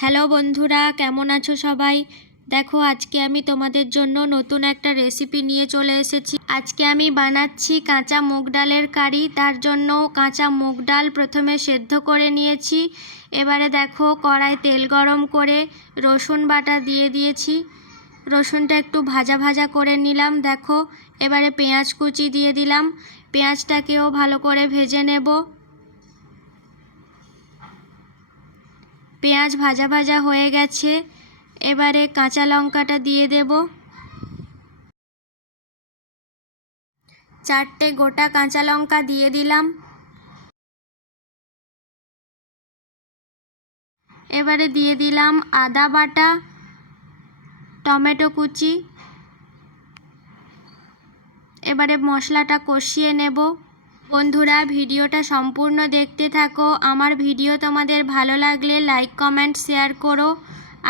Hello বন্ধুরা, কেমন আছো সবাই? দেখো, আজকে আমি তোমাদের জন্য নতুন একটা রেসিপি নিয়ে চলে এসেছি। আজকে আমি বানাচ্ছি কাঁচা মুগ ডালের কারি। তার জন্য কাঁচা মুগ ডাল প্রথমে সেদ্ধ করে নিয়েছি। এবারে দেখো, কড়াই তেল গরম করে রসুন বাটা দিয়ে দিয়েছি। রসুনটা একটু ভাজা ভাজা করে নিলাম। দেখো, এবারে পেঁয়াজ কুচি দিয়ে দিলাম। পেঁয়াজটাকেও ভালো করে ভেজে নেব। পেঁয়াজ ভাজা ভাজা হয়ে গেছে। এবারে কাঁচা লঙ্কাটা দিয়ে দেব। 4টে গোটা কাঁচা লঙ্কা দিয়ে দিলাম। এবারে দিয়ে দিলাম আদা বাটা, টমেটো কুচি। এবারে মশলাটা কষিয়ে নেব। বন্ধুরা, ভিডিওটা সম্পূর্ণ দেখতে থাকো। আমার ভিডিও তোমাদের ভালো লাগলে লাইক কমেন্ট শেয়ার করো।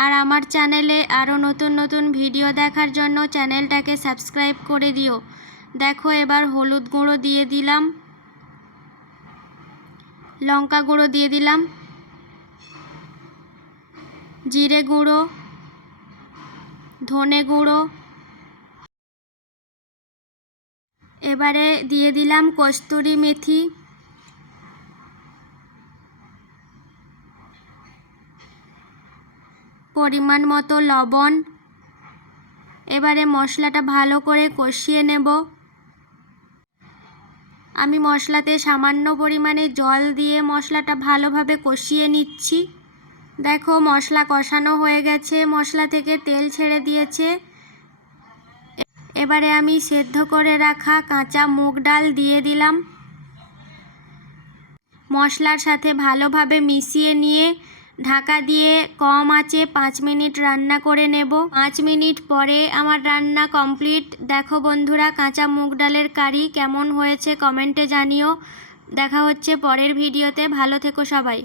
আর আমার চ্যানেলে আরও নতুন নতুন ভিডিও দেখার জন্য চ্যানেলটাকে সাবস্ক্রাইব করে দিও। দেখো, এবার হলুদ গুঁড়ো দিয়ে দিলাম, লঙ্কা গুঁড়ো দিয়ে দিলাম, জিরে গুঁড়ো, ধনে গুঁড়ো। এবারে দিয়ে দিলাম কস্তুরি মেথি, পরিমাণ মতো লবণ। এবারে মশলাটা ভালো করে কষিয়ে নেব। আমি মশলাতে সামান্য পরিমাণে জল দিয়ে মশলাটা ভালোভাবে কষিয়ে নিচ্ছি। দেখো, মশলা কষানো হয়ে গেছে, মশলা থেকে তেল ছেড়ে দিয়েছে। এবারে আমি সেদ্ধ করে রাখা কাঁচা মুগ ডাল দিয়ে দিলাম। মশলার সাথে ভালোভাবে মিশিয়ে নিয়ে ঢাকা দিয়ে কম আঁচে 5 মিনিট রান্না করে নেব। 5 মিনিট পরে আমার রান্না কমপ্লিট। দেখো বন্ধুরা, কাঁচা মুগ ডালের কারি কেমন হয়েছে কমেন্টে জানিও। দেখা হচ্ছে পরের ভিডিওতে। ভালো থেকো সবাই।